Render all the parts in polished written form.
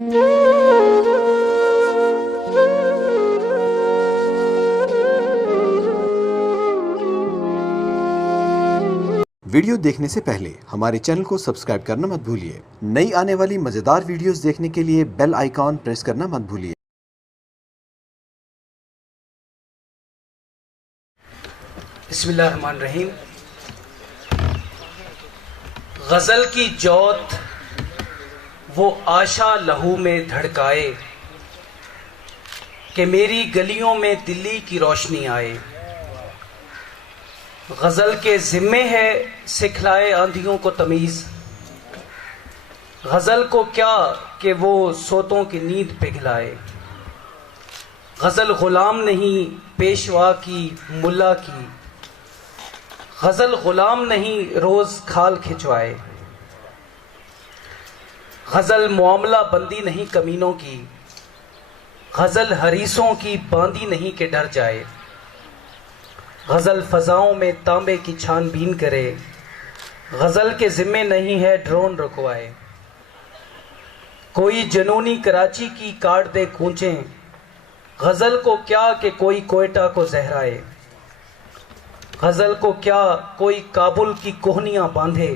Video دیکھنے سے پہلے ہمارے چینل کو سبسکرائب کرنا مت بھولیے۔ نئی آنے والی مزیدار ویڈیوز دیکھنے کے لیے بیل آئیکن پریس کرنا مت بھولیے۔ بسم اللہ الرحمن الرحیم۔ غزل کی جوت وہ آشا لہو میں دھڑکائے کہ میری گلیوں میں دلی کی روشنی آئے۔ غزل کے ذمے ہے سکھلائے آندھیوں کو تمیز، غزل کو کیا کہ وہ سوتوں کی نیند پگھلائے۔ غزل غلام نہیں پیشوا کی ملا کی، غزل غلام نہیں روز کھال کھچوائے۔ غزل معاملہ بندی نہیں کمینوں کی، غزل حریصوں کی باندی نہیں کہ ڈر جائے۔ غزل فضاؤں میں تانبے کی چھان بین کرے، غزل کے ذمے نہیں ہے ڈرون رکوائے۔ کوئی جنونی کراچی کی کاٹ دے کونچیں، غزل کو کیا کہ کوئی کوئٹہ کو زہرائے۔ غزل کو کیا کوئی کابل کی کوہنیاں باندھے،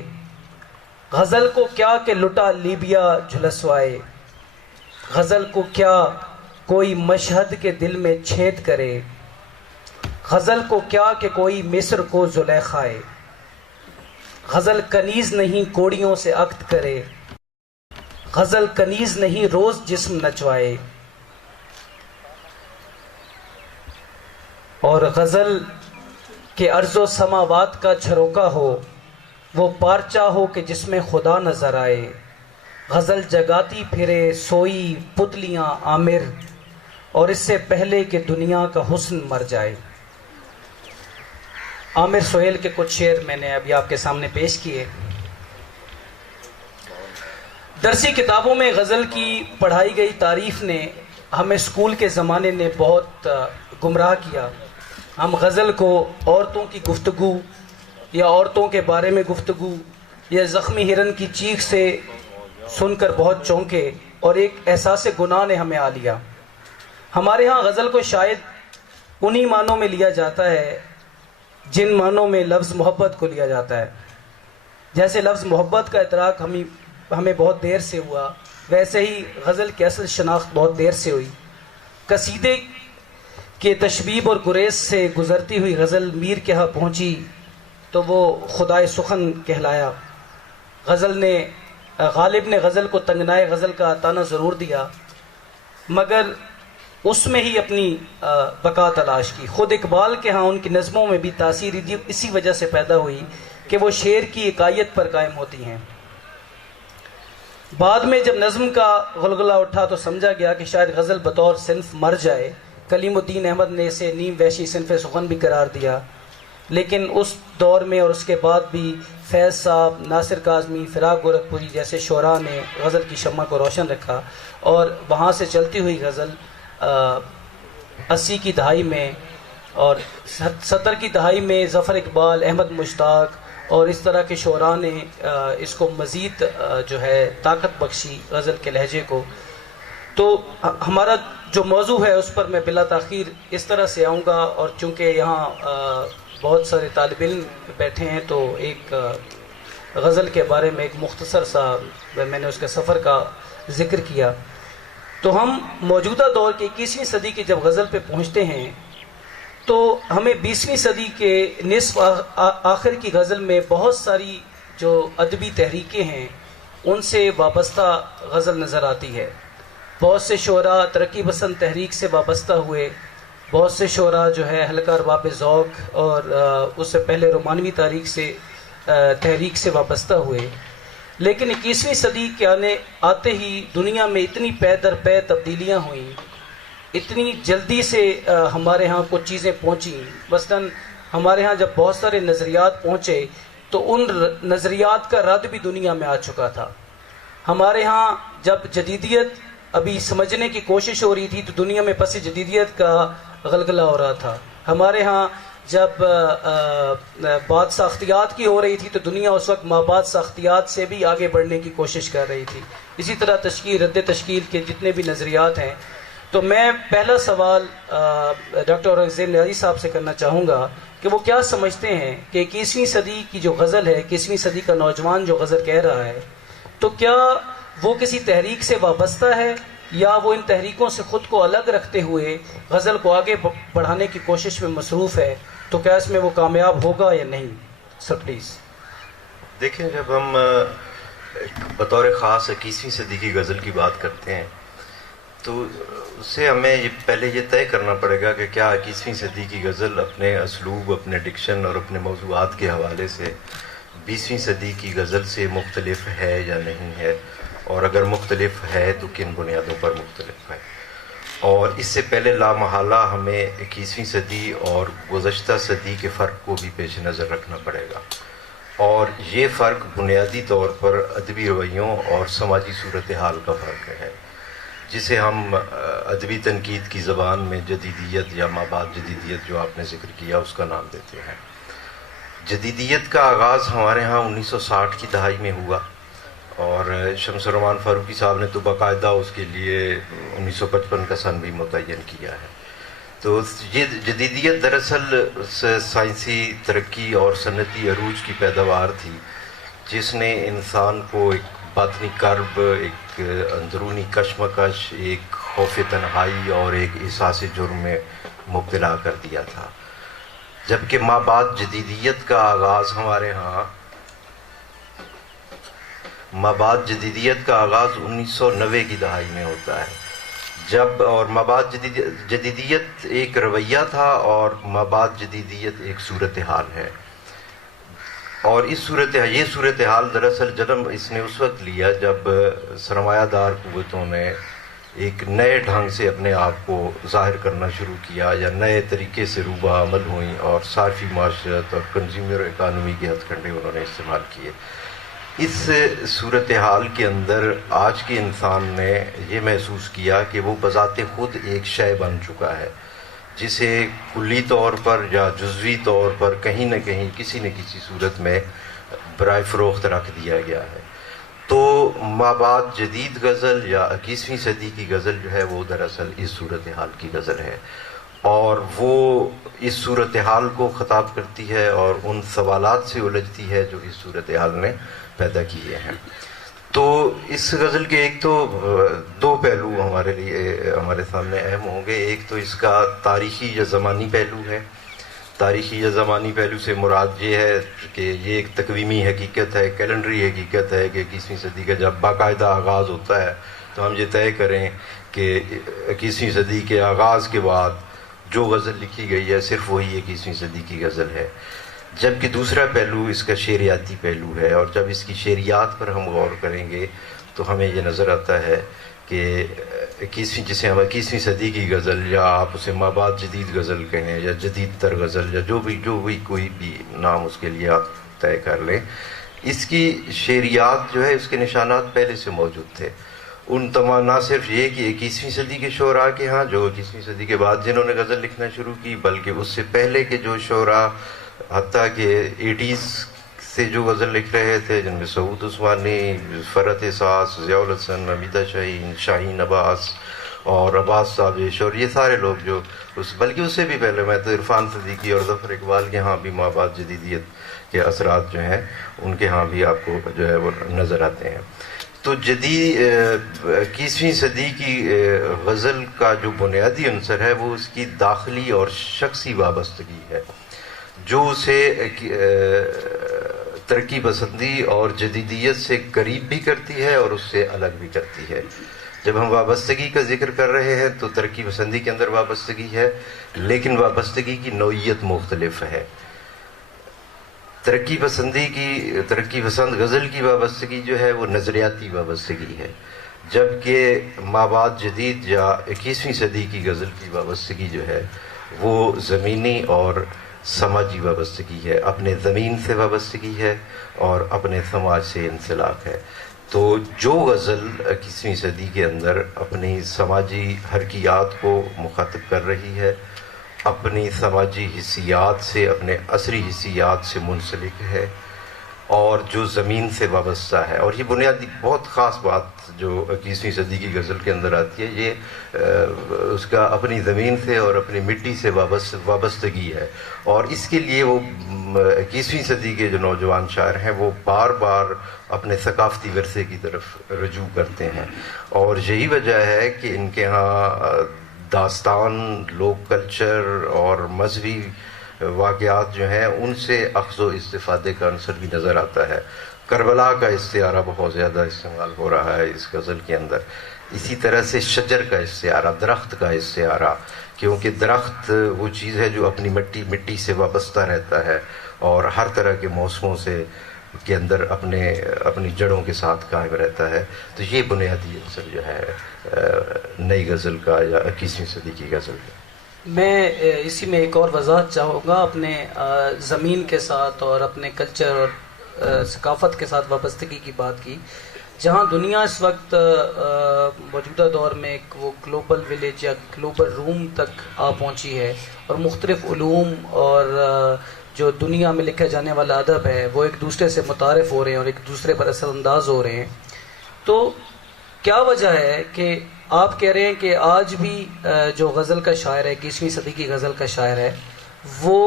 غزل کو کیا کہ لٹا لیبیا جھلسوائے۔ غزل کو کیا کوئی مشہد کے دل میں چھید کرے، غزل کو کیا کہ کوئی مصر کو زلیخائے۔ غزل کنیز نہیں کوڑیوں سے عقد کرے، غزل کنیز نہیں روز جسم نچوائے۔ اور غزل کہ ارض و سماوات کا جھروکا ہو، وہ پارچہ ہو کہ جس میں خدا نظر آئے۔ غزل جگاتی پھرے سوئی پتلیاں عامر، اور اس سے پہلے کہ دنیا کا حسن مر جائے۔ عامر سہیل کے کچھ شعر میں نے ابھی آپ کے سامنے پیش کیے۔ درسی کتابوں میں غزل کی پڑھائی گئی تعریف نے ہمیں اسکول کے زمانے نے بہت گمراہ کیا۔ ہم غزل کو عورتوں کی گفتگو یا عورتوں کے بارے میں گفتگو یا زخمی ہرن کی چیخ سے سن کر بہت چونکے، اور ایک احساس گناہ نے ہمیں آ لیا۔ ہمارے ہاں غزل کو شاید انہی معنوں میں لیا جاتا ہے جن معنوں میں لفظ محبت کو لیا جاتا ہے۔ جیسے لفظ محبت کا ادراک ہمیں بہت دیر سے ہوا، ویسے ہی غزل کی اصل شناخت بہت دیر سے ہوئی۔ قصیدے کے تشبیب اور گریز سے گزرتی ہوئی غزل میر کے ہاں پہنچی تو وہ خدائے سخن کہلایا۔ غالب نے غزل کو تنگنائے غزل کا تانا ضرور دیا، مگر اس میں ہی اپنی بقا تلاش کی۔ خود اقبال کے ہاں ان کی نظموں میں بھی تاثیر اسی وجہ سے پیدا ہوئی کہ وہ شعر کی عقائد پر قائم ہوتی ہیں۔ بعد میں جب نظم کا غلغلہ اٹھا تو سمجھا گیا کہ شاید غزل بطور صنف مر جائے۔ کلیم الدین احمد نے اسے نیم وحشی صنف سخن بھی قرار دیا، لیکن اس دور میں اور اس کے بعد بھی فیض صاحب، ناصر کاظمی، فراق گورکھپوری جیسے شعراء نے غزل کی شمع کو روشن رکھا، اور وہاں سے چلتی ہوئی غزل 80 کی دہائی میں اور 70 کی دہائی میں ظفر اقبال، احمد مشتاق اور اس طرح کے شعراء نے اس کو مزید جو ہے طاقت بخشی غزل کے لہجے کو۔ تو ہمارا جو موضوع ہے اس پر میں بلا تاخیر اس طرح سے آؤں گا، اور چونکہ یہاں بہت سارے طالب علم بیٹھے ہیں تو ایک غزل کے بارے میں ایک مختصر سا میں نے اس کے سفر کا ذکر کیا۔ تو ہم موجودہ دور کے 21ویں صدی کی جب غزل پہ پہنچتے ہیں تو ہمیں 20ویں صدی کے نصف آخر کی غزل میں بہت ساری جو ادبی تحریکیں ہیں ان سے وابستہ غزل نظر آتی ہے۔ بہت سے شعراء ترقی پسند تحریک سے وابستہ ہوئے، بہت سے شعراء جو ہے حلقہ ارباب ذوق اور اس سے پہلے رومانوی تحریک سے وابستہ ہوئے، لیکن 21ویں صدی کے آتے ہی دنیا میں اتنی پے در پے تبدیلیاں ہوئیں، اتنی جلدی سے ہمارے ہاں کچھ چیزیں پہنچیں۔ مثلاً ہمارے ہاں جب بہت سارے نظریات پہنچے تو ان نظریات کا رد بھی دنیا میں آ چکا تھا۔ ہمارے ہاں جب جدیدیت ابھی سمجھنے کی کوشش ہو رہی تھی تو دنیا میں پس جدیدیت کا غلغلہ ہو رہا تھا۔ ہمارے ہاں جب بات ساختیات کی ہو رہی تھی تو دنیا اس وقت مابعد ساختیات سے بھی آگے بڑھنے کی کوشش کر رہی تھی. اسی طرح رد تشکیل کے جتنے بھی نظریات ہیں. تو میں پہلا سوال ڈاکٹر اورنگزیب نیازی صاحب سے کرنا چاہوں گا کہ وہ کیا سمجھتے ہیں کہ 21ویں صدی کی جو غزل ہے، 21ویں صدی کا نوجوان جو غزل کہہ رہا ہے، تو کیا وہ کسی تحریک سے وابستہ ہے یا وہ ان تحریکوں سے خود کو الگ رکھتے ہوئے غزل کو آگے بڑھانے کی کوشش میں مصروف ہے؟ تو کیا اس میں وہ کامیاب ہوگا یا نہیں؟ Sir please. دیکھیں، جب ہم بطور خاص 21ویں صدی کی غزل کی بات کرتے ہیں تو اس سے ہمیں پہلے یہ طے کرنا پڑے گا کہ کیا 21ویں صدی کی غزل اپنے اسلوب، اپنے ڈکشن اور اپنے موضوعات کے حوالے سے 20ویں صدی کی غزل سے مختلف ہے یا نہیں ہے، اور اگر مختلف ہے تو کن بنیادوں پر مختلف ہے. اور اس سے پہلے لامحالہ ہمیں 21ویں صدی اور گزشتہ صدی کے فرق کو بھی پیش نظر رکھنا پڑے گا، اور یہ فرق بنیادی طور پر ادبی رویوں اور سماجی صورتحال کا فرق ہے، جسے ہم ادبی تنقید کی زبان میں جدیدیت یا مابعد جدیدیت جو آپ نے ذکر کیا اس کا نام دیتے ہیں. جدیدیت کا آغاز ہمارے ہاں 1960 کی دہائی میں ہوا، اور شمس الرحمان فاروقی صاحب نے تو باقاعدہ اس کے لیے 1955 کا سن بھی متعین کیا ہے. تو یہ جدیدیت دراصل سائنسی ترقی اور صنعتی عروج کی پیداوار تھی، جس نے انسان کو ایک باطنی کرب، ایک اندرونی کشمکش، ایک خوف تنہائی اور ایک احساس جرم میں مبتلا کر دیا تھا. جبکہ مابعد جدیدیت کا آغاز ہمارے ہاں 1990 کی دہائی میں ہوتا ہے، جب اور مابعد جدیدیت ایک رویہ تھا اور مابعد جدیدیت ایک صورتحال ہے. اور یہ صورتحال دراصل جنم اس نے اس وقت لیا جب سرمایہ دار قوتوں نے ایک نئے ڈھنگ سے اپنے آپ کو ظاہر کرنا شروع کیا، یا نئے طریقے سے روبہ عمل ہوئیں اور صارفی معاشرت اور کنزیومر اکانومی کے ہتھ کنڈے انہوں نے استعمال کیے. اس صورتحال کے اندر آج کے انسان نے یہ محسوس کیا کہ وہ بذات خود ایک شے بن چکا ہے، جسے کلی طور پر یا جزوی طور پر کہیں نہ کہیں کسی نہ کسی صورت میں برائے فروخت رکھ دیا گیا ہے. تو مابعد جدید غزل یا 21ویں صدی کی غزل جو ہے وہ دراصل اس صورتحال کی غزل ہے، اور وہ اس صورتحال کو خطاب کرتی ہے اور ان سوالات سے الجھتی ہے جو اس صورتحال نے پیدا کیے ہیں. تو اس غزل کے ایک تو دو پہلو ہمارے سامنے اہم ہوں گے. ایک تو اس کا تاریخی یا زمانی پہلو ہے. تاریخی یا زمانی پہلو سے مراد یہ ہے کہ یہ ایک تقویمی حقیقت ہے، کیلنڈری حقیقت ہے کہ 21ویں صدی کا جب باقاعدہ آغاز ہوتا ہے تو ہم یہ طے کریں کہ 21ویں صدی کے آغاز کے بعد جو غزل لکھی گئی ہے صرف وہی 21ویں صدی کی غزل ہے. جبکہ دوسرا پہلو اس کا شعریاتی پہلو ہے، اور جب اس کی شعریات پر ہم غور کریں گے تو ہمیں یہ نظر آتا ہے کہ جسے ہم 21ویں صدی کی غزل، یا آپ اسے مابعد جدید غزل کہیں یا جدید تر غزل، یا جو بھی کوئی بھی نام اس کے لیے آپ طے کر لیں، اس کی شعریات جو ہے اس کے نشانات پہلے سے موجود تھے. ان تمام نہ صرف یہ کہ 21ویں صدی کے شعراء کے ہاں جو 21ویں صدی کے بعد جنہوں نے غزل لکھنا شروع کی، بلکہ اس سے پہلے کے جو شعراء حتیٰ کہ 80s سے جو غزل لکھ رہے تھے، جن میں سعود عثمانی، فرحت احساس، ضیاء الحسن، حمیدہ شاہین عباس اور عباس صابش، اور یہ سارے لوگ جو بلکہ اس سے بھی پہلے میں تو عرفان صدیقی اور ظفر اقبال کے ہاں بھی مابعد جدیدیت کے اثرات جو ہیں ان کے ہاں بھی آپ کو جو ہے وہ نظر آتے ہیں. تو 21ویں صدی کی غزل کا جو بنیادی عنصر ہے وہ اس کی داخلی اور شخصی وابستگی ہے، جو اسے ترقی پسندی اور جدیدیت سے قریب بھی کرتی ہے اور اس سے الگ بھی کرتی ہے. جب ہم وابستگی کا ذکر کر رہے ہیں تو ترقی پسندی کے اندر وابستگی ہے، لیکن وابستگی کی نوعیت مختلف ہے. ترقی پسند غزل کی وابستگی جو ہے وہ نظریاتی وابستگی ہے، جبکہ مابعد جدید یا 21ویں صدی کی غزل کی وابستگی جو ہے وہ زمینی اور سماجی وابستگی ہے، اپنے زمین سے وابستگی ہے اور اپنے سماج سے انسلاک ہے. تو جو غزل 21ویں صدی کے اندر اپنی سماجی حرکیات کو مخاطب کر رہی ہے، اپنی سماجی حسیات سے، اپنے عصری حسیات سے منسلک ہے اور جو زمین سے وابستہ ہے. اور یہ بنیادی بہت خاص بات جو 21ویں صدی کی غزل کے اندر آتی ہے، یہ اس کا اپنی زمین سے اور اپنی مٹی سے وابستگی ہے. اور اس کے لیے وہ 21ویں صدی کے جو نوجوان شاعر ہیں وہ بار بار اپنے ثقافتی ورثے کی طرف رجوع کرتے ہیں. اور یہی وجہ ہے کہ ان کے ہاں داستان، لوک کلچر اور مذہبی واقعات جو ہیں ان سے اخذ و استفادے کا عنصر بھی نظر آتا ہے. کربلا کا استعارہ بہت زیادہ استعمال ہو رہا ہے اس غزل کے اندر. اسی طرح سے شجر کا استعارہ، درخت کا استعارہ، کیونکہ درخت وہ چیز ہے جو اپنی مٹی سے وابستہ رہتا ہے اور ہر طرح کے موسموں سے کے اندر اپنی جڑوں کے ساتھ قائم رہتا ہے. تو یہ بنیادی عنصر جو ہے نئی غزل کا یا 21ویں صدی کی غزل کا. میں اسی میں ایک اور وضاحت چاہوں گا اپنے زمین کے ساتھ اور اپنے کلچر اور ثقافت کے ساتھ وابستگی کی بات کی. جہاں دنیا اس وقت موجودہ دور میں ایک وہ گلوبل ولیج یا گلوبل روم تک آ پہنچی ہے اور مختلف علوم اور جو دنیا میں لکھا جانے والا ادب ہے وہ ایک دوسرے سے متعارف ہو رہے ہیں اور ایک دوسرے پر اثر انداز ہو رہے ہیں. تو کیا وجہ ہے کہ آپ کہہ رہے ہیں کہ آج بھی جو غزل کا شاعر ہے، 21ویں صدی کی غزل کا شاعر ہے، وہ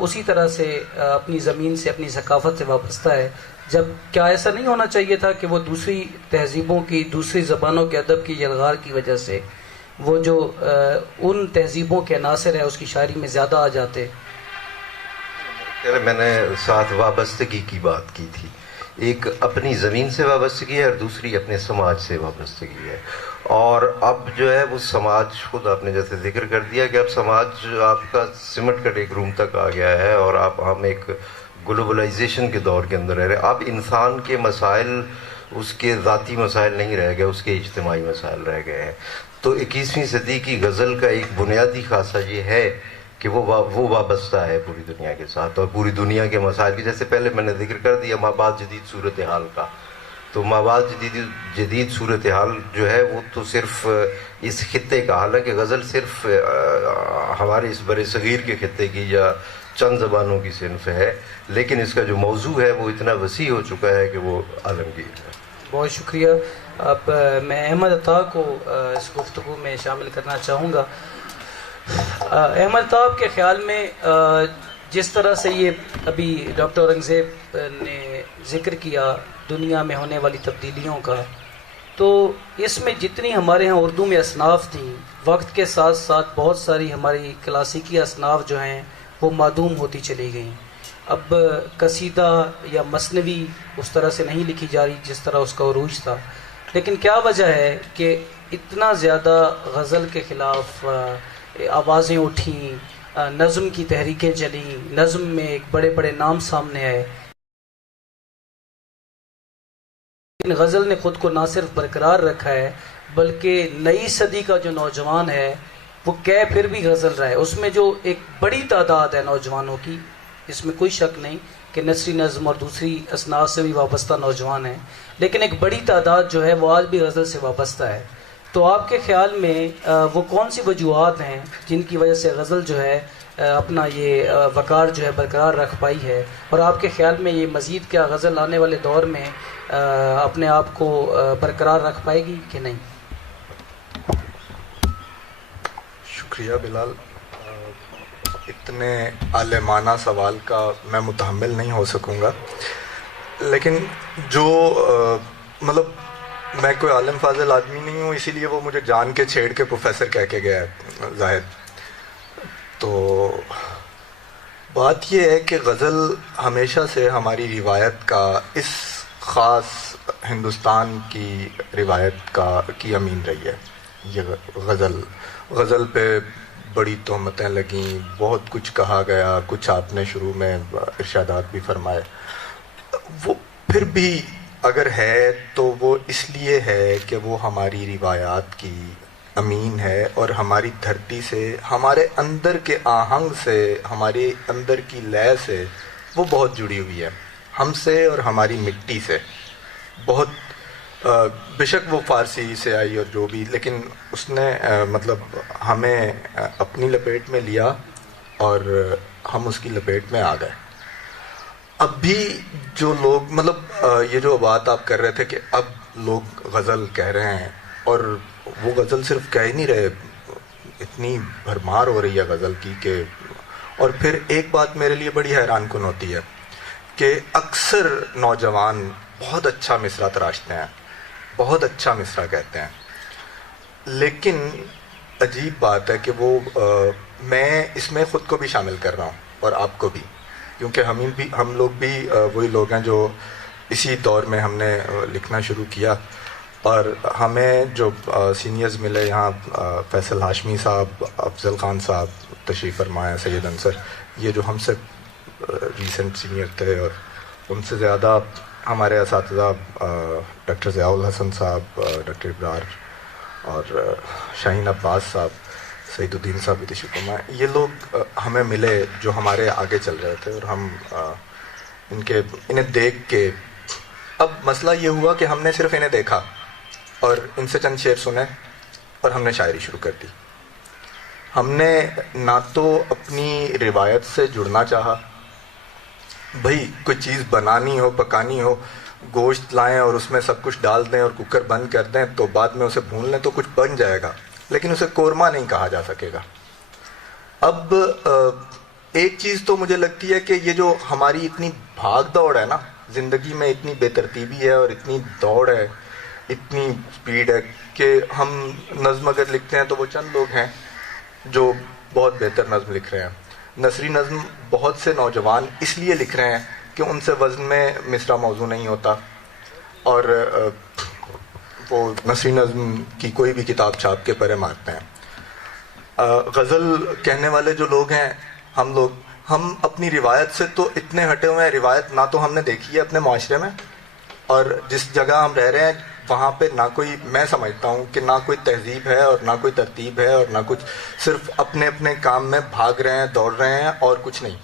اسی طرح سے اپنی زمین سے، اپنی ثقافت سے وابستہ ہے، جب کیا ایسا نہیں ہونا چاہیے تھا کہ وہ دوسری تہذیبوں کی، دوسری زبانوں کے ادب کی یلغار کی وجہ سے وہ جو ان تہذیبوں کے عناصر ہیں اس کی شاعری میں زیادہ آ جاتے؟ میں نے ساتھ وابستگی کی بات کی تھی. ایک اپنی زمین سے وابستگی ہے اور دوسری اپنے سماج سے وابستگی ہے. اور اب جو ہے وہ سماج، خود آپ نے جیسے ذکر کر دیا کہ اب سماج آپ کا سمٹ کر ایک روم تک آ گیا ہے اور ہم ایک گلوبلائزیشن کے دور کے اندر رہ رہے ہیں. اب انسان کے مسائل اس کے ذاتی مسائل نہیں رہ گئے، اس کے اجتماعی مسائل رہ گئے ہیں. تو 21ویں صدی کی غزل کا ایک بنیادی خاصہ یہ ہے کہ وہ وابستہ ہے پوری دنیا کے ساتھ اور پوری دنیا کے مسائل کی. جیسے پہلے میں نے ذکر کر دیا مابعد جدید صورتحال کا. تو مابعد جدید صورتحال جو ہے وہ تو صرف اس خطے کا، حالانکہ غزل صرف ہمارے اس بر صغیر کے خطے کی یا چند زبانوں کی صنف ہے، لیکن اس کا جو موضوع ہے وہ اتنا وسیع ہو چکا ہے کہ وہ عالمگیر ہے. بہت شکریہ. اب میں احمد عطا کو اس گفتگو میں شامل کرنا چاہوں گا. احمد صاحب کے خیال میں جس طرح سے یہ ابھی ڈاکٹر اورنگزیب نے ذکر کیا دنیا میں ہونے والی تبدیلیوں کا، تو اس میں جتنی ہمارے ہاں اردو میں اصناف تھیں، وقت کے ساتھ ساتھ بہت ساری ہماری کلاسیکی اصناف جو ہیں وہ معدوم ہوتی چلی گئیں. اب قصیدہ یا مثنوی اس طرح سے نہیں لکھی جا رہی جس طرح اس کا عروج تھا. لیکن کیا وجہ ہے کہ اتنا زیادہ غزل کے خلاف آوازیں اٹھیں، نظم کی تحریکیں چلیں، نظم میں ایک بڑے بڑے نام سامنے آئے، لیکن غزل نے خود کو نہ صرف برقرار رکھا ہے بلکہ نئی صدی کا جو نوجوان ہے وہ کہہ پھر بھی غزل رہا ہے. اس میں جو ایک بڑی تعداد ہے نوجوانوں کی، اس میں کوئی شک نہیں کہ نثری نظم اور دوسری اصناف سے بھی وابستہ نوجوان ہیں، لیکن ایک بڑی تعداد جو ہے وہ آج بھی غزل سے وابستہ ہے. تو آپ کے خیال میں وہ کون سی وجوہات ہیں جن کی وجہ سے غزل جو ہے اپنا یہ وقار جو ہے برقرار رکھ پائی ہے، اور آپ کے خیال میں یہ مزید کیا غزل آنے والے دور میں اپنے آپ کو برقرار رکھ پائے گی کہ نہیں؟ شکریہ بلال. اتنے عالمانہ سوال کا میں متحمل نہیں ہو سکوں گا، لیکن جو مطلب میں کوئی عالم فاضل آدمی نہیں ہوں، اسی لیے وہ مجھے جان کے چھیڑ کے پروفیسر کہہ کے گیا ہے زاہد. تو بات یہ ہے کہ غزل ہمیشہ سے ہماری روایت کا، اس خاص ہندوستان کی روایت کی امین رہی ہے. یہ غزل پہ بڑی تہمتیں لگیں، بہت کچھ کہا گیا، کچھ آپ نے شروع میں ارشادات بھی فرمائے. وہ پھر بھی اگر ہے تو وہ اس لیے ہے کہ وہ ہماری روایات کی امین ہے اور ہماری دھرتی سے، ہمارے اندر کے آہنگ سے، ہمارے اندر کی لے سے وہ بہت جڑی ہوئی ہے، ہم سے اور ہماری مٹی سے. بہت بے شک وہ فارسی سے آئی اور جو بھی، لیکن اس نے مطلب ہمیں اپنی لپیٹ میں لیا اور ہم اس کی لپیٹ میں آ گئے. اب بھی جو لوگ مطلب یہ جو بات آپ کر رہے تھے کہ اب لوگ غزل کہہ رہے ہیں، اور وہ غزل صرف کہہ ہی نہیں رہے، اتنی بھرمار ہو رہی ہے غزل کی کہ. اور پھر ایک بات میرے لیے بڑی حیران کن ہوتی ہے کہ اکثر نوجوان بہت اچھا مصرع تراشتے ہیں، بہت اچھا مصرع کہتے ہیں، لیکن عجیب بات ہے کہ وہ میں اس میں خود کو بھی شامل کر رہا ہوں اور آپ کو بھی، کیونکہ ہم لوگ بھی وہی لوگ ہیں جو اسی دور میں ہم نے لکھنا شروع کیا. اور ہمیں جو سینئرز ملے یہاں، فیصل ہاشمی صاحب، افضل خان صاحب تشریف فرمایا، سید انصر، یہ جو ہم سے ریسنٹ سینئر تھے، اور ان سے زیادہ ہمارے اساتذہ ڈاکٹر ضیاء الحسن صاحب، ڈاکٹر ابرار اور شاہین عباس صاحب، سعید الدین صاحب بھی تشریف فرمایا. یہ لوگ ہمیں ملے جو ہمارے آگے چل رہے تھے، اور ہم انہیں دیکھ کے اب مسئلہ یہ ہوا کہ ہم نے صرف انہیں دیکھا اور ان سے چند شعر سنے اور ہم نے شاعری شروع کر دی. ہم نے نہ تو اپنی روایت سے جڑنا چاہا، بھائی کوئی چیز بنانی ہو، پکانی ہو، گوشت لائیں اور اس میں سب کچھ ڈال دیں اور کوکر بند کر دیں تو بعد میں اسے بھون لیں تو کچھ بن جائے گا، لیکن اسے قورمہ نہیں کہا جا سکے گا. اب ایک چیز تو مجھے لگتی ہے کہ یہ جو ہماری اتنی بھاگ دوڑ ہے نا زندگی میں، اتنی بے ترتیبی ہے اور اتنی دوڑ ہے، اتنی سپیڈ ہے کہ ہم نظم اگر لکھتے ہیں تو وہ چند لوگ ہیں جو بہت بہتر نظم لکھ رہے ہیں. نثری نظم بہت سے نوجوان اس لیے لکھ رہے ہیں کہ ان سے وزن میں مصرع موضوع نہیں ہوتا، اور وہ نثری نظم کی کوئی بھی کتاب چھاپ کے پرے مارتے ہیں. غزل کہنے والے جو لوگ ہیں، ہم اپنی روایت سے تو اتنے ہٹے ہوئے ہیں. روایت نہ تو ہم نے دیکھی ہے اپنے معاشرے میں، اور جس جگہ ہم رہ رہے ہیں وہاں پہ نہ کوئی، میں سمجھتا ہوں کہ نہ کوئی تہذیب ہے اور نہ کوئی ترتیب ہے اور نہ کچھ، صرف اپنے اپنے کام میں بھاگ رہے ہیں، دوڑ رہے ہیں اور کچھ نہیں.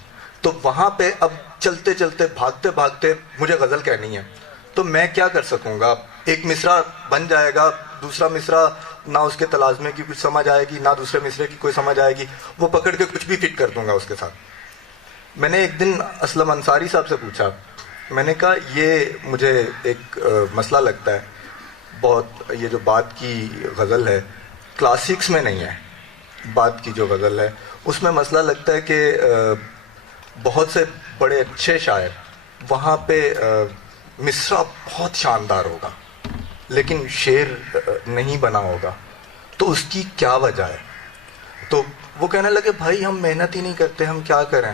تو وہاں پہ اب چلتے چلتے، بھاگتے بھاگتے مجھے غزل کہنی ہے تو میں کیا کر سکوں گا؟ ایک مصرع بن جائے گا، دوسرا مصرع نہ اس کے تلازمے کی کچھ سمجھ آئے گی، نہ دوسرے مصرے کی کوئی سمجھ آئے گی، وہ پکڑ کے کچھ بھی فٹ کر دوں گا اس کے ساتھ. میں نے ایک دن اسلم انصاری صاحب سے پوچھا، میں نے کہا یہ مجھے ایک مسئلہ لگتا ہے بہت، یہ جو بات کی غزل ہے کلاسکس میں نہیں ہے، بات کی جو غزل ہے اس میں مسئلہ لگتا ہے کہ بہت سے بڑے اچھے شاعر، وہاں پہ مصرع بہت شاندار ہوگا لیکن شعر نہیں بنا ہوگا، تو اس کی کیا وجہ ہے؟ تو وہ کہنے لگے بھائی ہم محنت ہی نہیں کرتے، ہم کیا کریں،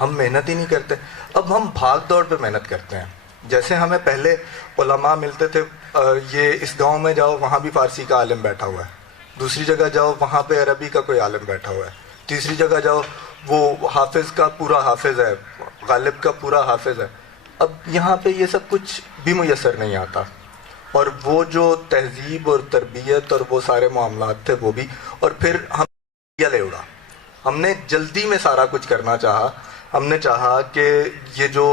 ہم محنت ہی نہیں کرتے. اب ہم بھاگ دوڑ پہ محنت کرتے ہیں. جیسے ہمیں پہلے علماء ملتے تھے، یہ اس گاؤں میں جاؤ وہاں بھی فارسی کا عالم بیٹھا ہوا ہے، دوسری جگہ جاؤ وہاں پہ عربی کا کوئی عالم بیٹھا ہوا ہے، تیسری جگہ جاؤ وہ حافظ کا پورا حافظ ہے، غالب کا پورا حافظ ہے. اب یہاں پہ یہ سب کچھ بھی میسر نہیں آتا، اور وہ جو تہذیب اور تربیت اور وہ سارے معاملات تھے وہ بھی. اور پھر ہم لے اڑا، ہم نے جلدی میں سارا کچھ کرنا چاہا. ہم نے چاہا کہ یہ جو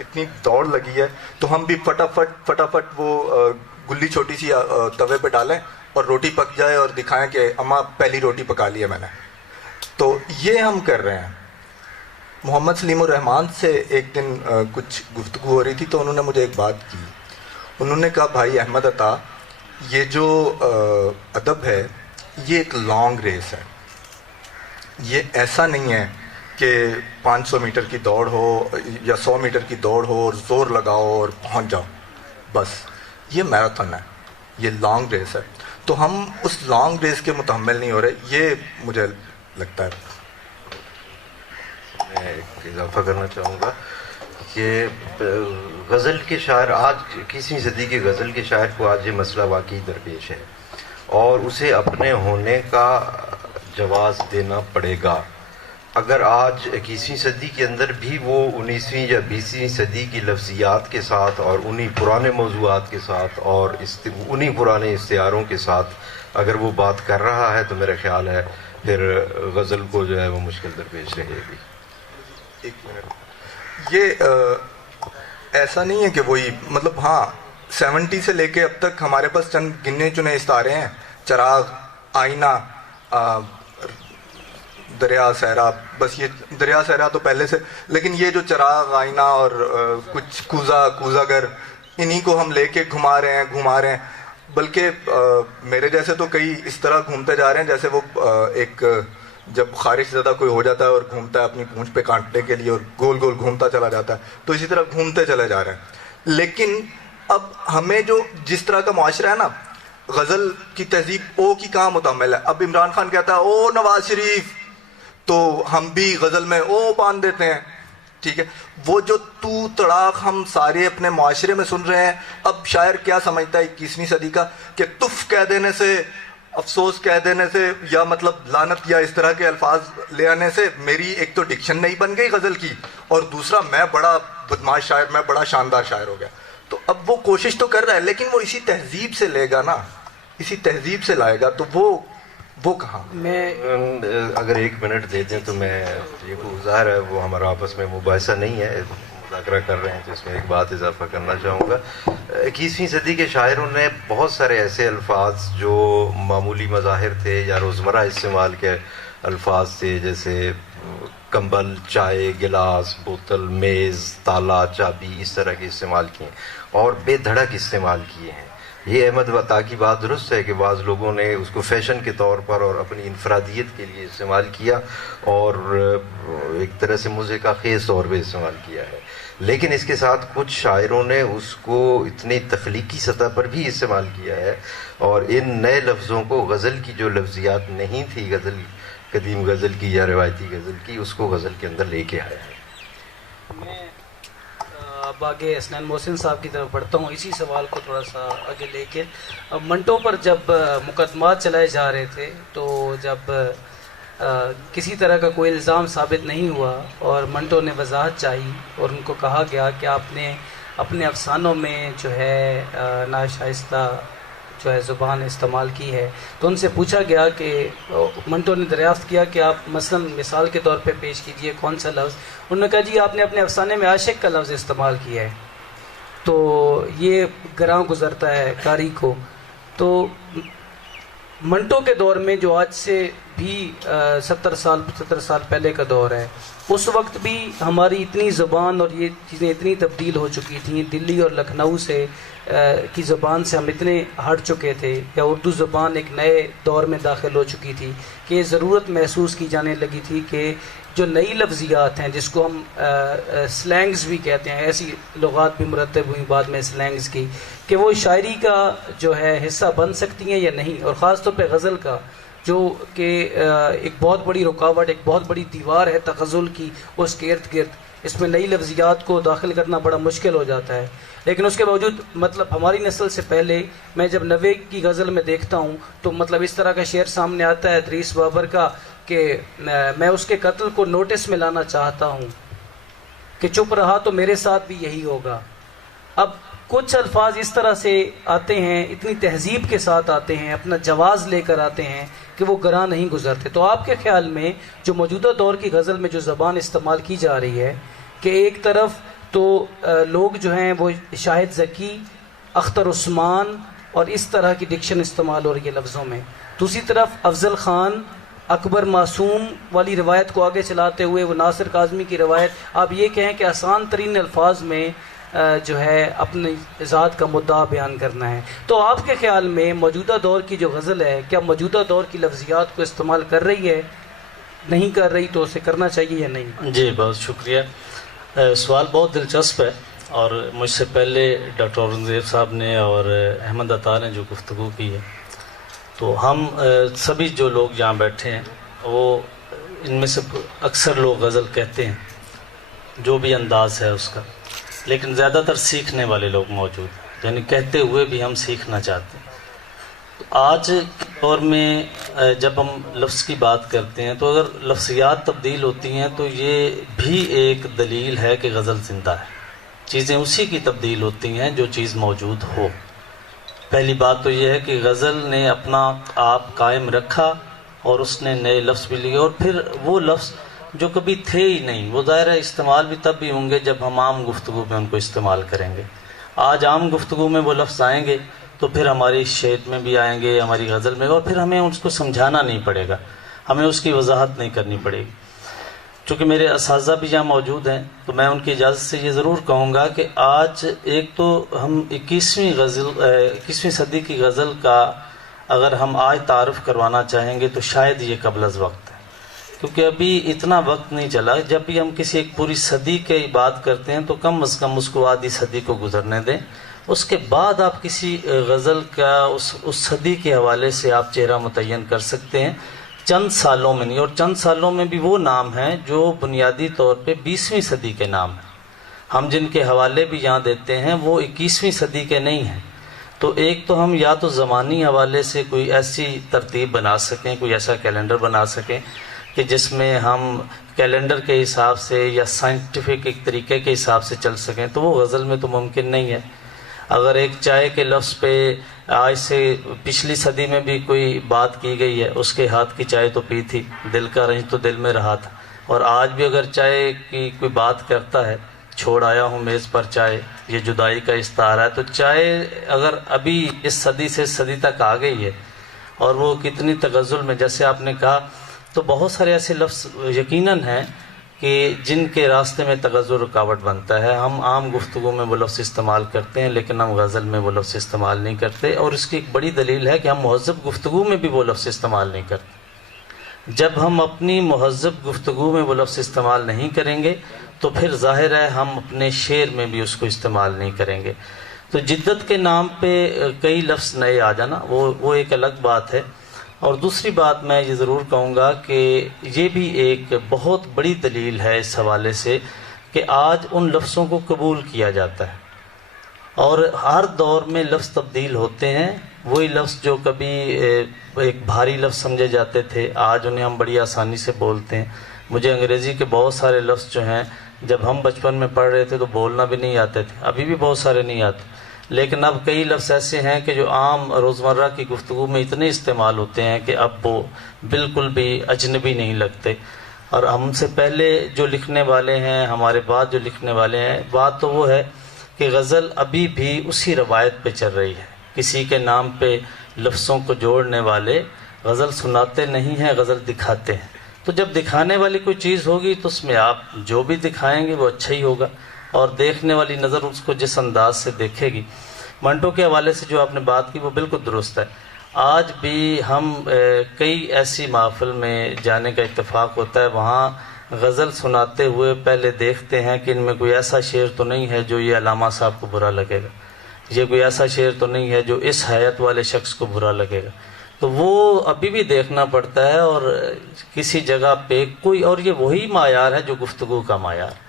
اتنی دوڑ لگی ہے تو ہم بھی فٹافٹ وہ گلی چھوٹی سی توے پہ ڈالیں اور روٹی پک جائے اور دکھائیں کہ اماں پہلی روٹی پکا لی ہے میں نے. تو یہ ہم کر رہے ہیں. محمد سلیم الرحمان سے ایک دن کچھ گفتگو ہو رہی تھی تو انہوں نے مجھے ایک بات کی. انہوں نے کہا بھائی احمد عطا، یہ جو ادب ہے یہ ایک لانگ ریس ہے، یہ ایسا نہیں ہے کہ 500 میٹر کی دوڑ ہو یا 100 میٹر کی دوڑ ہو اور زور لگاؤ اور پہنچ جاؤ، بس یہ میراتھن ہے، یہ لانگ ریس ہے. تو ہم اس لانگ ریس کے متحمل نہیں ہو رہے، یہ مجھے لگتا ہے. میں ایک اضافہ کرنا چاہوں گا کہ غزل کے شاعر آج، 21ویں صدی کے غزل کے شاعر کو آج یہ مسئلہ واقعی درپیش ہے اور اسے اپنے ہونے کا جواز دینا پڑے گا. اگر آج 21ویں صدی کے اندر بھی وہ 19ویں یا 20ویں صدی کی لفظیات کے ساتھ اور انہی پرانے موضوعات کے ساتھ اور انہی پرانے استعاروں کے ساتھ اگر وہ بات کر رہا ہے تو میرا خیال ہے پھر غزل کو جو ہے وہ مشکل درپیش رہے گی. ایک منٹ، یہ ایسا نہیں ہے کہ وہی، مطلب ہاں 70 سے لے کے اب تک ہمارے پاس چند گنے چنے ستارے ہیں، چراغ، آئینہ، دریا صحرا، بس یہ دریا صحرا تو پہلے سے، لیکن یہ جو چراغ، آئینہ اور کچھ کوزہ گر، انہی کو ہم لے کے گھما رہے ہیں. بلکہ میرے جیسے تو کئی اس طرح گھومتے جا رہے ہیں جیسے وہ ایک جب خارش زدہ کوئی ہو جاتا ہے اور گھومتا ہے اپنی پونچھ پہ کانٹنے کے لیے اور گول گول گھومتا چلا جاتا ہے، تو اسی طرح گھومتے چلے جا رہے ہیں. لیکن اب ہمیں جو جس طرح کا معاشرہ ہے نا، غزل کی تہذیب او کی کہاں متعمل ہے. اب عمران خان کہتا ہے او نواز شریف، تو ہم بھی غزل میں او باندھ دیتے ہیں. ٹھیک ہے، وہ جو تو تڑاک ہم سارے اپنے معاشرے میں سن رہے ہیں. اب شاعر کیا سمجھتا ہے 21ویں صدی کا کہ تف کہہ دینے سے، افسوس کہہ دینے سے، یا مطلب لعنت یا اس طرح کے الفاظ لے آنے سے میری ایک تو ڈکشن نہیں بن گئی غزل کی، اور دوسرا میں بڑا بدماش شاعر، میں بڑا شاندار شاعر ہو گیا. تو اب وہ کوشش تو کر رہا ہے، لیکن وہ اسی تہذیب سے لے گا نا، اسی تہذیب سے لائے گا، تو وہ کہاں. میں اگر 1 منٹ دے دیں تو میں، یہ ظاہر ہے وہ ہمارا آپس میں مباحثہ نہیں ہے، مذاکرہ کر رہے ہیں، تو اس میں ایک بات اضافہ کرنا چاہوں گا. 21ویں صدی کے شاعروں نے بہت سارے ایسے الفاظ جو معمولی مظاہر تھے یا روزمرہ استعمال کے الفاظ تھے، جیسے کمبل، چائے، گلاس، بوتل، میز، تالا، چابی، اس طرح کے استعمال کیے اور بے دھڑک استعمال کیے ہیں. یہ احمد عطا کی بات درست ہے کہ بعض لوگوں نے اس کو فیشن کے طور پر اور اپنی انفرادیت کے لیے استعمال کیا اور ایک طرح سے مزے کا خیز طور پہ استعمال کیا ہے. لیکن اس کے ساتھ کچھ شاعروں نے اس کو اتنی تخلیقی سطح پر بھی استعمال کیا ہے اور ان نئے لفظوں کو، غزل کی جو لفظیات نہیں تھی، غزل، قدیم غزل کی یا روایتی غزل کی، اس کو غزل کے اندر لے کے آیا ہے. میں اب آگے حسنین محسن صاحب کی طرف بڑھتا ہوں، اسی سوال کو تھوڑا سا آگے لے کے. منٹو پر جب مقدمات چلائے جا رہے تھے تو جب کسی طرح کا کوئی الزام ثابت نہیں ہوا اور منٹو نے وضاحت چاہی اور ان کو کہا گیا کہ آپ نے اپنے افسانوں میں جو ہے ناشائستہ جو ہے زبان استعمال کی ہے، تو ان سے پوچھا گیا کہ منٹو نے دریافت کیا کہ آپ مثلا مثال کے طور پہ پیش کیجئے کون سا لفظ. انہوں نے کہا جی آپ نے اپنے افسانے میں عاشق کا لفظ استعمال کیا ہے، تو یہ گراں گزرتا ہے قاری کو. تو منٹو کے دور میں جو آج سے بھی 70 سال پہلے کا دور ہے، اس وقت بھی ہماری اتنی زبان اور یہ چیزیں اتنی تبدیل ہو چکی تھیں، دلی اور لکھنؤ سے کی زبان سے ہم اتنے ہٹ چکے تھے، یا اردو زبان ایک نئے دور میں داخل ہو چکی تھی کہ یہ ضرورت محسوس کی جانے لگی تھی کہ جو نئی لفظیات ہیں جس کو ہم سلینگز بھی کہتے ہیں، ایسی لغات بھی مرتب ہوئی بعد میں سلینگز کی، کہ وہ شاعری کا جو ہے حصہ بن سکتی ہیں یا نہیں. اور خاص طور پہ غزل کا جو کہ ایک بہت بڑی رکاوٹ، ایک بہت بڑی دیوار ہے تغزل کی، اس کے ارد گرد اس میں نئی لفظیات کو داخل کرنا بڑا مشکل ہو جاتا ہے. لیکن اس کے باوجود مطلب ہماری نسل سے پہلے میں جب 90 کی غزل میں دیکھتا ہوں تو مطلب اس طرح کا شعر سامنے آتا ہے ادریس بابر کا کہ میں اس کے قتل کو نوٹس میں لانا چاہتا ہوں کہ چپ رہا تو میرے ساتھ بھی یہی ہوگا. اب کچھ الفاظ اس طرح سے آتے ہیں، اتنی تہذیب کے ساتھ آتے ہیں، اپنا جواز لے کر آتے ہیں کہ وہ گراں نہیں گزرتے. تو آپ کے خیال میں جو موجودہ دور کی غزل میں جو زبان استعمال کی جا رہی ہے کہ ایک طرف تو لوگ جو ہیں وہ شاہد ذکی، اختر عثمان اور اس طرح کی ڈکشن استعمال ہو رہی ہے لفظوں میں، دوسری طرف افضل خان، اکبر معصوم والی روایت کو آگے چلاتے ہوئے وہ ناصر کاظمی کی روایت، آپ یہ کہیں کہ آسان ترین الفاظ میں جو ہے اپنی ذات کا مدعا بیان کرنا ہے. تو آپ کے خیال میں موجودہ دور کی جو غزل ہے کیا موجودہ دور کی لفظیات کو استعمال کر رہی ہے؟ نہیں کر رہی تو اسے کرنا چاہیے یا نہیں؟ جی بہت شکریہ. سوال بہت دلچسپ ہے اور مجھ سے پہلے ڈاکٹر اورنگزیب صاحب نے اور احمد عطا نے جو گفتگو کی ہے، تو ہم سبھی جو لوگ یہاں بیٹھے ہیں وہ ان میں سے اکثر لوگ غزل کہتے ہیں، جو بھی انداز ہے اس کا، لیکن زیادہ تر سیکھنے والے لوگ موجود ہیں، یعنی کہتے ہوئے بھی ہم سیکھنا چاہتے ہیں. آج کے دور میں جب ہم لفظ کی بات کرتے ہیں تو اگر لفظیات تبدیل ہوتی ہیں تو یہ بھی ایک دلیل ہے کہ غزل زندہ ہے. چیزیں اسی کی تبدیل ہوتی ہیں جو چیز موجود ہو. پہلی بات تو یہ ہے کہ غزل نے اپنا آپ قائم رکھا اور اس نے نئے لفظ بھی لیے، اور پھر وہ لفظ جو کبھی تھے ہی نہیں وہ ظاہر ہے استعمال بھی تب بھی ہوں گے جب ہم عام گفتگو میں ان کو استعمال کریں گے. آج عام گفتگو میں وہ لفظ آئیں گے تو پھر ہماری شعر میں بھی آئیں گے، ہماری غزل میں، اور پھر ہمیں اس کو سمجھانا نہیں پڑے گا، ہمیں اس کی وضاحت نہیں کرنی پڑے گی۔ چونکہ میرے اساتذہ بھی یہاں موجود ہیں تو میں ان کی اجازت سے یہ ضرور کہوں گا کہ آج ایک تو ہم 21ویں صدی کی غزل کا اگر ہم آج تعارف کروانا چاہیں گے تو شاید یہ قبل از وقت ہے، کیونکہ ابھی اتنا وقت نہیں چلا۔ جب بھی ہم کسی ایک پوری صدی کی بات کرتے ہیں تو کم از کم اس کو آدھی صدی کو گزرنے دیں، اس کے بعد آپ کسی غزل کا اس صدی کے حوالے سے آپ چہرہ متعین کر سکتے ہیں، چند سالوں میں نہیں، اور چند سالوں میں بھی وہ نام ہیں جو بنیادی طور پہ 20ویں صدی کے نام ہیں۔ ہم جن کے حوالے بھی یہاں دیتے ہیں وہ 21ویں صدی کے نہیں ہیں۔ تو ایک تو ہم یا تو زمانی حوالے سے کوئی ایسی ترتیب بنا سکیں، کوئی ایسا کیلنڈر بنا سکیں کہ جس میں ہم کیلنڈر کے حساب سے یا سائنٹیفک ایک طریقے کے حساب سے چل سکیں، تو وہ غزل میں تو ممکن نہیں ہے۔ اگر ایک چائے کے لفظ پہ آج سے پچھلی صدی میں بھی کوئی بات کی گئی ہے، اس کے ہاتھ کی چائے تو پی تھی، دل کا رنج تو دل میں رہا تھا، اور آج بھی اگر چائے کی کوئی بات کرتا ہے، چھوڑ آیا ہوں میز پر چائے، یہ جدائی کا استعارہ ہے، تو چائے اگر ابھی اس صدی سے صدی تک آ گئی ہے اور وہ کتنی تغزل میں، جیسے آپ نے کہا، تو بہت سارے ایسے لفظ یقیناً ہیں کہ جن کے راستے میں تغزل رکاوٹ بنتا ہے۔ ہم عام گفتگو میں وہ لفظ استعمال کرتے ہیں لیکن ہم غزل میں وہ لفظ استعمال نہیں کرتے، اور اس کی ایک بڑی دلیل ہے کہ ہم مہذب گفتگو میں بھی وہ لفظ استعمال نہیں کرتے۔ جب ہم اپنی مہذب گفتگو میں وہ لفظ استعمال نہیں کریں گے تو پھر ظاہر ہے ہم اپنے شعر میں بھی اس کو استعمال نہیں کریں گے۔ تو جدت کے نام پہ کئی لفظ نئے آ جانا وہ ایک الگ بات ہے۔ اور دوسری بات میں یہ ضرور کہوں گا کہ یہ بھی ایک بہت بڑی دلیل ہے اس حوالے سے کہ آج ان لفظوں کو قبول کیا جاتا ہے، اور ہر دور میں لفظ تبدیل ہوتے ہیں۔ وہی لفظ جو کبھی ایک بھاری لفظ سمجھے جاتے تھے، آج انہیں ہم بڑی آسانی سے بولتے ہیں۔ مجھے انگریزی کے بہت سارے لفظ جو ہیں جب ہم بچپن میں پڑھ رہے تھے تو بولنا بھی نہیں آتے تھے، ابھی بھی بہت سارے نہیں آتے، لیکن اب کئی لفظ ایسے ہیں کہ جو عام روزمرہ کی گفتگو میں اتنے استعمال ہوتے ہیں کہ اب وہ بالکل بھی اجنبی نہیں لگتے۔ اور ہم سے پہلے جو لکھنے والے ہیں، ہمارے بعد جو لکھنے والے ہیں، بات تو وہ ہے کہ غزل ابھی بھی اسی روایت پہ چل رہی ہے۔ کسی کے نام پہ لفظوں کو جوڑنے والے غزل سناتے نہیں ہیں، غزل دکھاتے ہیں۔ تو جب دکھانے والی کوئی چیز ہوگی تو اس میں آپ جو بھی دکھائیں گے وہ اچھا ہی ہوگا، اور دیکھنے والی نظر اس کو جس انداز سے دیکھے گی۔ منٹو کے حوالے سے جو آپ نے بات کی وہ بالکل درست ہے۔ آج بھی ہم کئی ایسی محفل میں جانے کا اتفاق ہوتا ہے، وہاں غزل سناتے ہوئے پہلے دیکھتے ہیں کہ ان میں کوئی ایسا شعر تو نہیں ہے جو یہ علامہ صاحب کو برا لگے گا، یہ کوئی ایسا شعر تو نہیں ہے جو اس حیت والے شخص کو برا لگے گا۔ تو وہ ابھی بھی دیکھنا پڑتا ہے، اور کسی جگہ پہ کوئی، اور یہ وہی معیار ہے جو گفتگو کا معیار،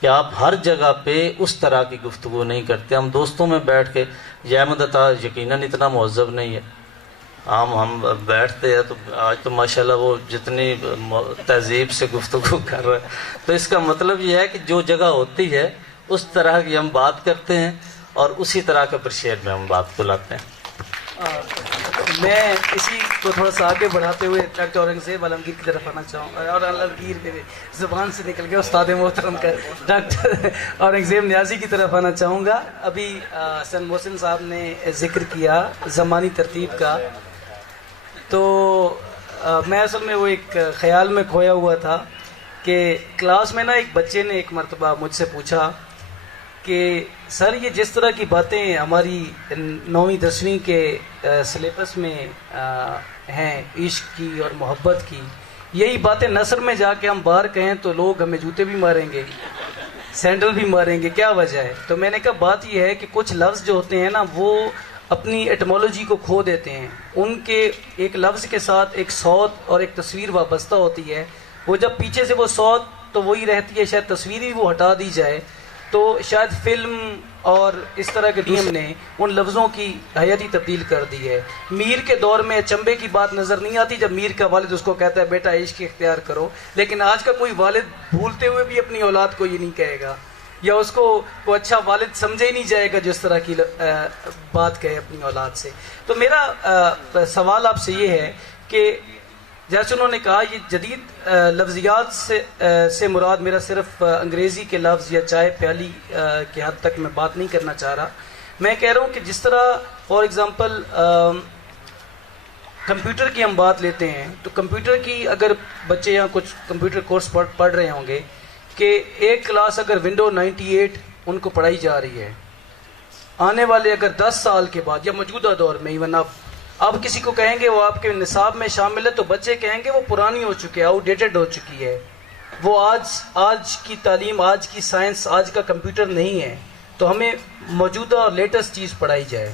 کہ آپ ہر جگہ پہ اس طرح کی گفتگو نہیں کرتے۔ ہم دوستوں میں بیٹھ کے، یہ احمد عطا یقیناً اتنا مہذب نہیں ہے، ہم بیٹھتے ہیں تو آج تو ماشاءاللہ وہ جتنی تہذیب سے گفتگو کر رہے ہیں، تو اس کا مطلب یہ ہے کہ جو جگہ ہوتی ہے اس طرح کی ہم بات کرتے ہیں، اور اسی طرح کے پرشیر میں ہم بات کو لاتے ہیں۔ میں اسی کو تھوڑا سا آگے بڑھاتے ہوئے ڈاکٹر اورنگزیب عالمگیر کی طرف آنا چاہوں گا، اور عالمگیر میرے زبان سے نکل گیا، استاد محترم کا ڈاکٹر اورنگزیب نیازی کی طرف آنا چاہوں گا۔ ابھی حسن محسن صاحب نے ذکر کیا زمانی ترتیب کا، تو میں اصل میں وہ ایک خیال میں کھویا ہوا تھا کہ کلاس میں نا ایک بچے نے ایک مرتبہ مجھ سے پوچھا کہ سر یہ جس طرح کی باتیں ہماری 9ویں 10ویں کے سلیبس میں ہیں، عشق کی اور محبت کی، یہی باتیں نثر میں جا کے ہم باہر کہیں تو لوگ ہمیں جوتے بھی ماریں گے، سینڈل بھی ماریں گے، کیا وجہ ہے؟ تو میں نے کہا بات یہ ہے کہ کچھ لفظ جو ہوتے ہیں نا وہ اپنی ایٹمولوجی کو کھو دیتے ہیں، ان کے ایک لفظ کے ساتھ ایک صوت اور ایک تصویر وابستہ ہوتی ہے، وہ جب پیچھے سے وہ صوت تو وہی رہتی ہے، شاید تصویر ہی وہ ہٹا دی جائے تو شاید فلم اور اس طرح کے ٹیم نے ان لفظوں کی حیت ہی تبدیل کر دی ہے۔ میر کے دور میں چمبے کی بات نظر نہیں آتی جب میر کا والد اس کو کہتا ہے بیٹا عشق اختیار کرو، لیکن آج کا کوئی والد بھولتے ہوئے بھی اپنی اولاد کو یہ نہیں کہے گا، یا اس کو کوئی اچھا والد سمجھے ہی نہیں جائے گا جس طرح کی بات کہے اپنی اولاد سے۔ تو میرا سوال آپ سے یہ ہے کہ جیسے انہوں نے کہا یہ جدید لفظیات سے مراد میرا صرف انگریزی کے لفظ یا چائے پیالی کے حد تک میں بات نہیں کرنا چاہ رہا. میں کہہ رہا ہوں کہ جس طرح فار ایگزامپل کمپیوٹر کی ہم بات لیتے ہیں تو کمپیوٹر کی اگر بچے یہاں کچھ کمپیوٹر کورس پڑھ رہے ہوں گے کہ ایک کلاس اگر ونڈو 98 ان کو پڑھائی جا رہی ہے، آنے والے اگر 10 سال کے بعد یا موجودہ دور میں ایون اب کسی کو کہیں گے وہ آپ کے نصاب میں شامل ہے تو بچے کہیں گے وہ پرانی ہو چکی ہے، آؤٹ ڈیٹڈ ہو چکی ہے، وہ آج کی تعلیم، آج کی سائنس، آج کا کمپیوٹر نہیں ہے، تو ہمیں موجودہ اور لیٹسٹ چیز پڑھائی جائے.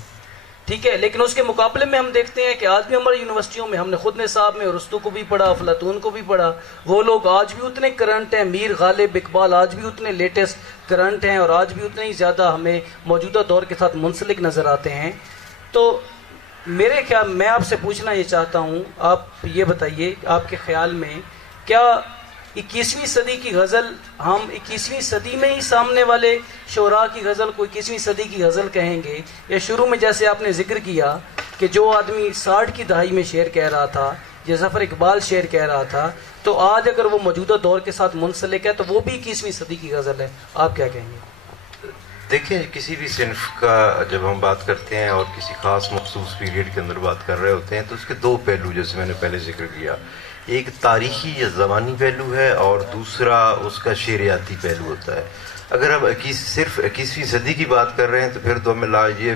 ٹھیک ہے، لیکن اس کے مقابلے میں ہم دیکھتے ہیں کہ آج بھی ہماری یونیورسٹیوں میں ہم نے خود نصاب میں ارسطو کو بھی پڑھا، افلاطون کو بھی پڑھا، وہ لوگ آج بھی اتنے کرنٹ ہیں، میر غالب اقبال آج بھی اتنے لیٹسٹ کرنٹ ہیں اور آج بھی اتنے ہی زیادہ ہمیں موجودہ دور کے ساتھ منسلک نظر آتے ہیں. تو میرے خیال میں آپ سے پوچھنا یہ چاہتا ہوں، آپ یہ بتائیے آپ کے خیال میں کیا 21ویں صدی کی غزل ہم 21ویں صدی میں ہی سامنے والے شعراء کی غزل کو 21ویں صدی کی غزل کہیں گے، یا شروع میں جیسے آپ نے ذکر کیا کہ جو آدمی 60 کی دہائی میں شعر کہہ رہا تھا یا ظفر اقبال شعر کہہ رہا تھا تو آج اگر وہ موجودہ دور کے ساتھ منسلک ہے تو وہ بھی 21ویں صدی کی غزل ہے؟ آپ کیا کہیں گے؟ دیکھیں، کسی بھی صنف کا جب ہم بات کرتے ہیں اور کسی خاص مخصوص پیریڈ کے اندر بات کر رہے ہوتے ہیں تو اس کے دو پہلو جیسے میں نے پہلے ذکر کیا، ایک تاریخی یا زمانی پہلو ہے اور دوسرا اس کا شعریاتی پہلو ہوتا ہے. اگر ہم صرف 21ویں صدی کی بات کر رہے ہیں تو پھر تو ہمیں یہ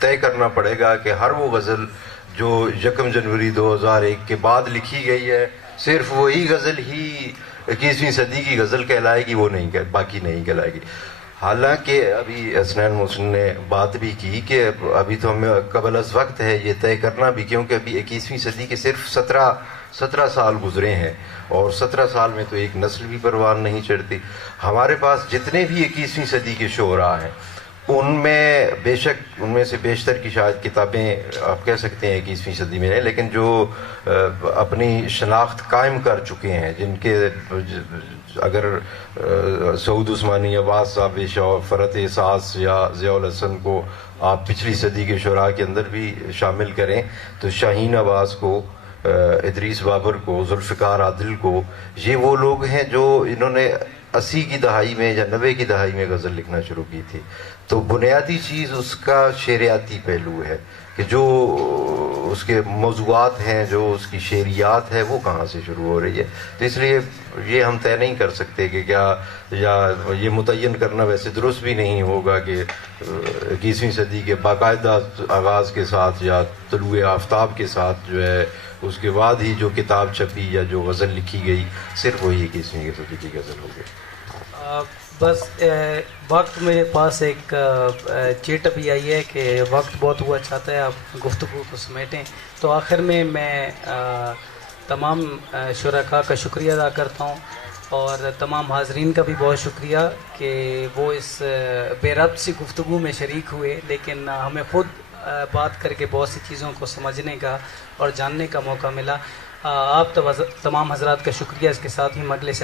طے کرنا پڑے گا کہ ہر وہ غزل جو 1 جنوری 2001 کے بعد لکھی گئی ہے صرف وہی غزل ہی 21ویں صدی کی غزل کہلائے گی، وہ نہیں باقی نہیں کہلائے گی. حالانکہ ابھی حسنین محسن نے بات بھی کی کہ ابھی تو ہمیں قبل از وقت ہے یہ طے کرنا بھی، کیونکہ ابھی 21ویں صدی کے صرف 17 سال گزرے ہیں اور 17 سال میں تو ایک نسل بھی پروان نہیں چڑھتی. ہمارے پاس جتنے بھی 21ویں صدی کے شعراء ہیں ان میں بے شک ان میں سے بیشتر کی شاید کتابیں آپ کہہ سکتے ہیں 21ویں صدی میں ہیں، لیکن جو اپنی شناخت قائم کر چکے ہیں، جن کے اگر سعود عثمانی، عباس صابش اور فرحت احساس یا ضیاء الحسن کو آپ پچھلی صدی کے شعراء کے اندر بھی شامل کریں تو شاہین عباس کو، ادریس بابر کو، ذوالفقار عادل کو، یہ وہ لوگ ہیں جو انہوں نے 80 کی دہائی میں یا 90 کی دہائی میں غزل لکھنا شروع کی تھی. تو بنیادی چیز اس کا شعریاتی پہلو ہے کہ جو اس کے موضوعات ہیں، جو اس کی شعریات ہے وہ کہاں سے شروع ہو رہی ہے. تو اس لیے یہ ہم طے نہیں کر سکتے کہ کیا، یا یہ متعین کرنا ویسے درست بھی نہیں ہوگا کہ 21ویں صدی کے باقاعدہ آغاز کے ساتھ یا طلوع آفتاب کے ساتھ جو ہے اس کے بعد ہی جو کتاب چھپی یا جو غزل لکھی گئی صرف وہی 21ویں صدی کی غزل ہو گئی. بس وقت میرے پاس ایک چیٹ ابھی آئی ہے کہ وقت بہت ہوا چاہتا ہے آپ گفتگو کو سمیٹیں. تو آخر میں تمام شرکاء کا شکریہ ادا کرتا ہوں اور تمام حاضرین کا بھی بہت شکریہ کہ وہ اس بے ربط سی گفتگو میں شریک ہوئے، لیکن ہمیں خود بات کر کے بہت سی چیزوں کو سمجھنے کا اور جاننے کا موقع ملا. آپ تمام حضرات کا شکریہ. اس کے ساتھ ہی مجلس